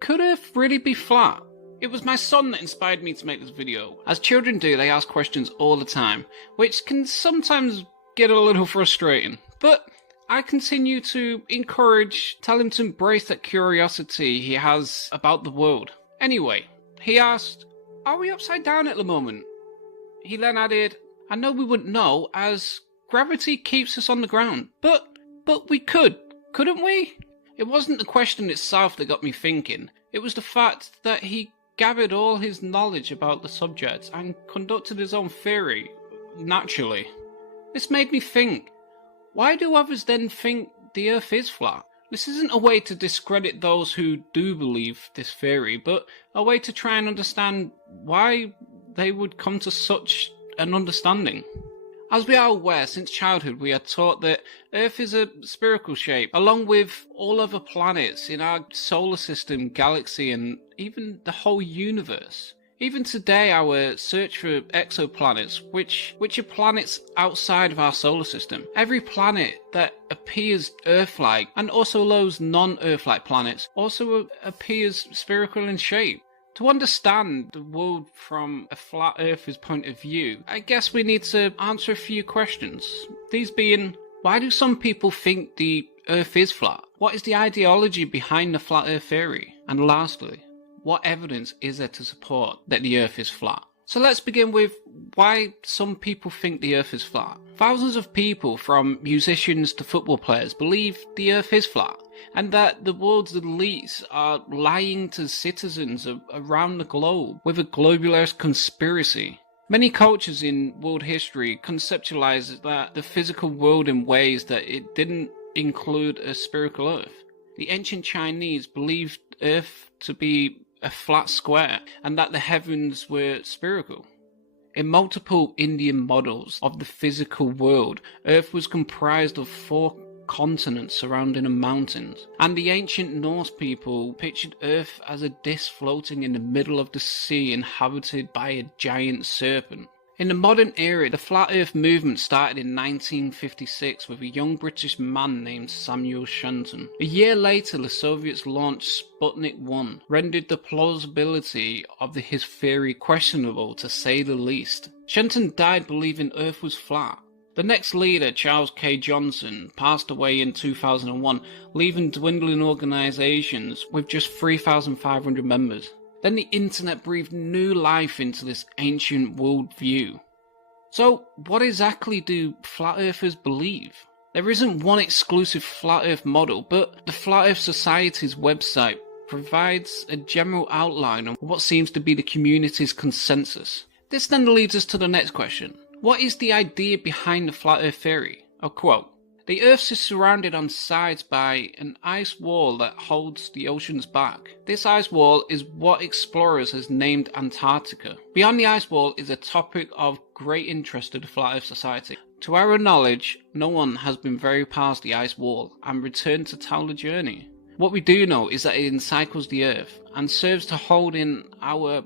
Could Earth really be flat? It was my son that inspired me to make this video. As children do, they ask questions all the time, which can sometimes get a little frustrating. But I continue to tell him to embrace that curiosity he has about the world. Anyway, he asked, "Are we upside down at the moment?" He then added, "I know we wouldn't know, as gravity keeps us on the ground. But we couldn't we?" It wasn't the question itself that got me thinking. It was the fact that he gathered all his knowledge about the subject and conducted his own theory, naturally. This made me think, why do others then think the Earth is flat? This isn't a way to discredit those who do believe this theory, but a way to try and understand why they would come to such an understanding. As we are aware, since childhood we are taught that Earth is a spherical shape, along with all other planets in our solar system, galaxy, and even the whole universe. Even today, our search for exoplanets, which are planets outside of our solar system. Every planet that appears Earth-like, and also those non-Earth-like planets, also appears spherical in shape. To understand the world from a flat earther's point of view, I guess we need to answer a few questions. These being, why do some people think the Earth is flat? What is the ideology behind the flat Earth theory? And lastly, what evidence is there to support that the Earth is flat? So let's begin with why some people think the Earth is flat. Thousands of people, from musicians to football players, believe the Earth is flat, and that the world's elites are lying to citizens around the globe with a globalist conspiracy. Many cultures in world history conceptualized that the physical world in ways that it didn't include a spherical Earth. The ancient Chinese believed Earth to be a flat square, and that the heavens were spherical. In multiple Indian models of the physical world, Earth was comprised of 4 continents surrounding the mountains, and the ancient Norse people pictured Earth as a disc floating in the middle of the sea, inhabited by a giant serpent. In the modern era, the Flat Earth movement started in 1956 with a young British man named Samuel Shenton. A year later, the Soviets launched Sputnik 1, rendered the plausibility of his theory questionable, to say the least. Shenton died believing Earth was flat. The next leader, Charles K. Johnson, passed away in 2001, leaving dwindling organizations with just 3,500 members. Then the internet breathed new life into this ancient world view. So, what exactly do Flat Earthers believe? There isn't one exclusive Flat Earth model, but the Flat Earth Society's website provides a general outline of what seems to be the community's consensus. This then leads us to the next question. What is the idea behind the Flat Earth theory? I'll quote, "The Earth is surrounded on sides by an ice wall that holds the oceans back. This ice wall is what explorers has named Antarctica. Beyond the ice wall is a topic of great interest to the Flat Earth Society. To our knowledge, no one has been very past the ice wall and returned to tell the journey. What we do know is that it encircles the Earth and serves to hold in our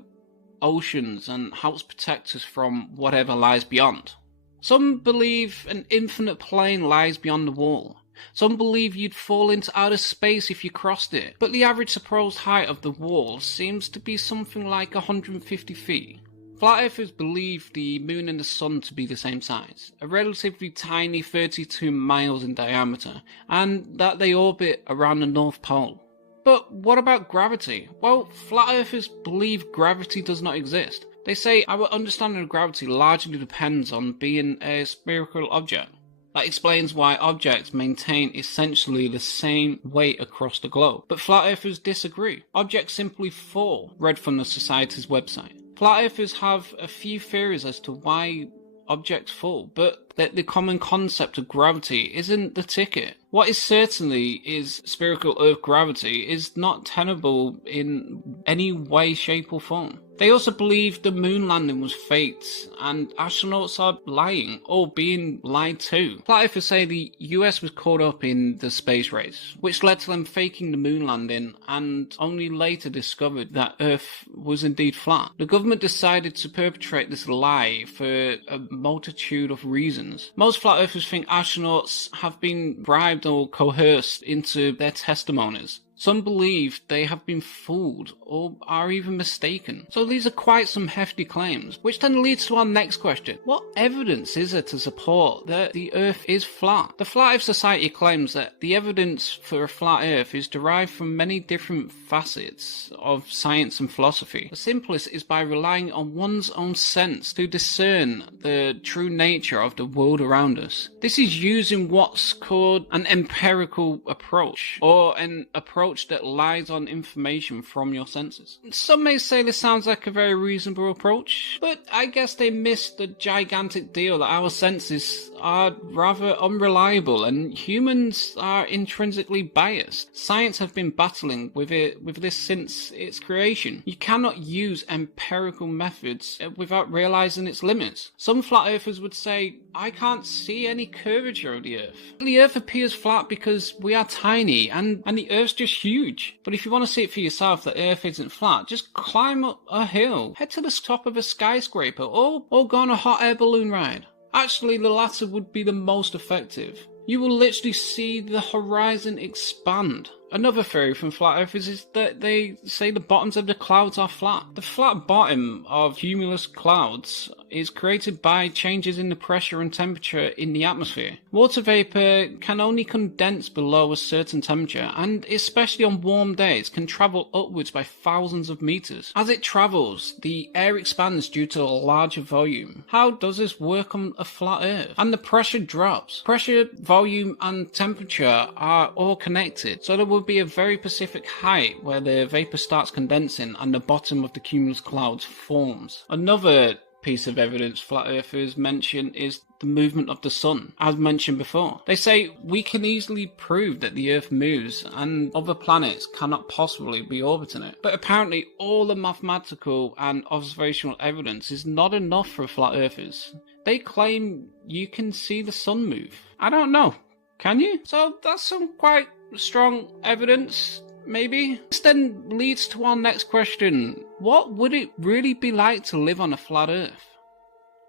oceans and helps protect us from whatever lies beyond. Some believe an infinite plane lies beyond the wall. Some believe you'd fall into outer space if you crossed it, but the average supposed height of the wall seems to be something like 150 feet. Flat Earthers believe the moon and the sun to be the same size, a relatively tiny 32 miles in diameter, and that they orbit around the North Pole. But what about gravity? Well, Flat Earthers believe gravity does not exist. They say our understanding of gravity largely depends on being a spherical object. That explains why objects maintain essentially the same weight across the globe. But Flat Earthers disagree. Objects simply fall, read from the Society's website. Flat Earthers have a few theories as to why objects fall, but that the common concept of gravity isn't the ticket. What is certainly is spherical Earth gravity is not tenable in any way, shape or form. They also believe the moon landing was faked and astronauts are lying or being lied to. Flat Earthers say the US was caught up in the space race, which led to them faking the moon landing and only later discovered that Earth was indeed flat. The government decided to perpetrate this lie for a multitude of reasons. Most Flat Earthers think astronauts have been bribed or coerced into their testimonies. Some believe they have been fooled or are even mistaken. So these are quite some hefty claims, which then leads to our next question. What evidence is there to support that the Earth is flat? The Flat Earth Society claims that the evidence for a flat Earth is derived from many different facets of science and philosophy. The simplest is by relying on one's own sense to discern the true nature of the world around us. This is using what's called an empirical approach, or an approach that relies on information from your senses. Some may say this sounds like a very reasonable approach, but I guess they miss the gigantic deal that our senses are rather unreliable and humans are intrinsically biased. Science have been battling with this since its creation. You cannot use empirical methods without realizing its limits. Some flat earthers would say, I can't see any curvature of the Earth. The Earth appears flat because we are tiny and the Earth's just huge. But if you want to see it for yourself that Earth isn't flat, just climb up a hill, head to the top of a skyscraper, or go on a hot air balloon ride. Actually, the latter would be the most effective. You will literally see the horizon expand. Another theory from flat earthers is that they say the bottoms of the clouds are flat. The flat bottom of cumulus clouds is created by changes in the pressure and temperature in the atmosphere. Water vapor can only condense below a certain temperature, and especially on warm days can travel upwards by thousands of meters. As it travels, the air expands due to a larger volume. How does this work on a flat Earth? And the pressure drops. Pressure, volume and temperature are all connected, so there will be a very specific height where the vapor starts condensing and the bottom of the cumulus clouds forms. Another piece of evidence flat earthers mention is the movement of the sun, as mentioned before. They say we can easily prove that the Earth moves and other planets cannot possibly be orbiting it. But apparently all the mathematical and observational evidence is not enough for flat earthers. They claim you can see the sun move. I don't know. Can you? So that's some quite strong evidence, maybe. This then leads to our next question. What would it really be like to live on a flat Earth?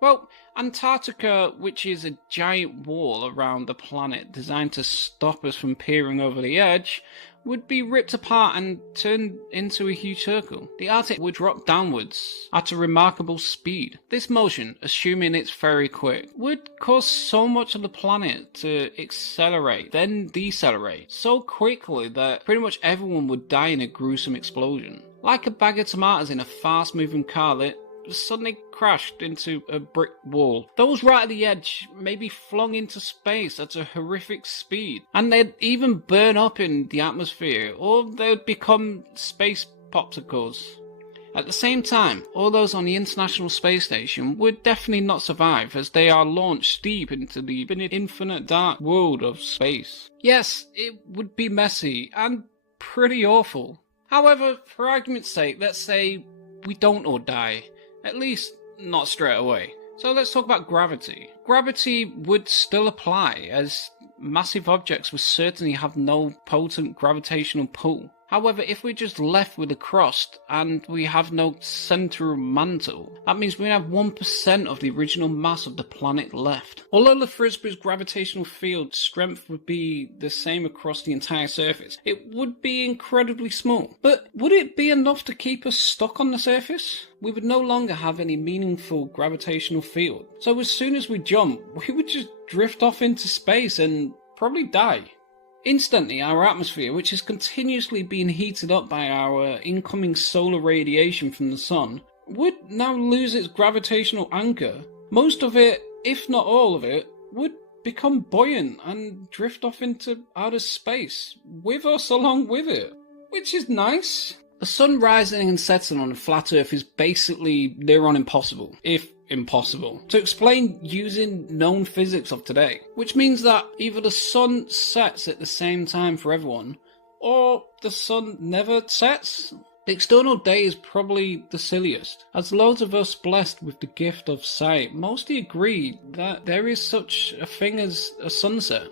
Well, Antarctica, which is a giant wall around the planet designed to stop us from peering over the edge, would be ripped apart and turned into a huge circle. The Arctic would drop downwards at a remarkable speed. This motion, assuming it's very quick, would cause so much of the planet to accelerate, then decelerate, so quickly that pretty much everyone would die in a gruesome explosion. Like a bag of tomatoes in a fast-moving car that suddenly crashed into a brick wall. Those right at the edge may be flung into space at a horrific speed, and they'd even burn up in the atmosphere, or they'd become space popsicles. At the same time, all those on the International Space Station would definitely not survive, as they are launched deep into the infinite dark world of space. Yes, it would be messy and pretty awful. However, for argument's sake, let's say we don't all die. At least, not straight away. So let's talk about gravity. Gravity would still apply, as massive objects would certainly have no potent gravitational pull. However, if we're just left with a crust and we have no central mantle, that means we have 1% of the original mass of the planet left. Although the Frisbee's gravitational field strength would be the same across the entire surface, it would be incredibly small. But would it be enough to keep us stuck on the surface? We would no longer have any meaningful gravitational field. So as soon as we jump, we would just drift off into space and probably die. Instantly, our atmosphere, which is continuously being heated up by our incoming solar radiation from the sun, would now lose its gravitational anchor. Most of it, if not all of it, would become buoyant and drift off into outer space, with us along with it, which is nice. The sun rising and setting on a flat Earth is basically near on impossible, if impossible, to explain using known physics of today, which means that either the sun sets at the same time for everyone, or the sun never sets. The external day is probably the silliest, as loads of us blessed with the gift of sight mostly agree that there is such a thing as a sunset.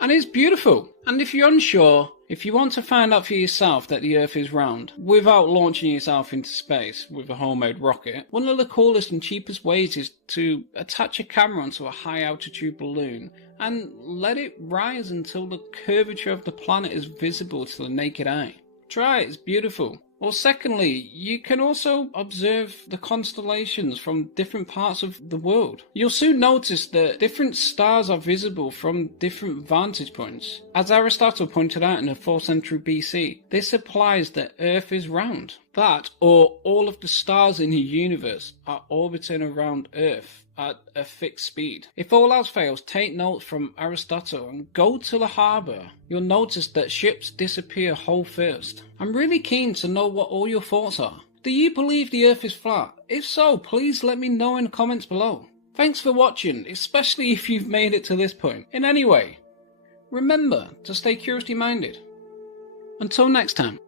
And it's beautiful. And if you're unsure, if you want to find out for yourself that the Earth is round, without launching yourself into space with a homemade rocket, one of the coolest and cheapest ways is to attach a camera onto a high altitude balloon and let it rise until the curvature of the planet is visible to the naked eye. Try it, it's beautiful. Or secondly, you can also observe the constellations from different parts of the world. You'll soon notice that different stars are visible from different vantage points. As Aristotle pointed out in the 4th century BC, this implies that Earth is round. That, or all of the stars in the universe are orbiting around Earth at a fixed speed. If all else fails, take notes from Aristotle and go to the harbour. You'll notice that ships disappear hull first. I'm really keen to know what all your thoughts are. Do you believe the Earth is flat? If so, please let me know in the comments below. Thanks for watching, especially if you've made it to this point. In any way, remember to stay curiously minded. Until next time.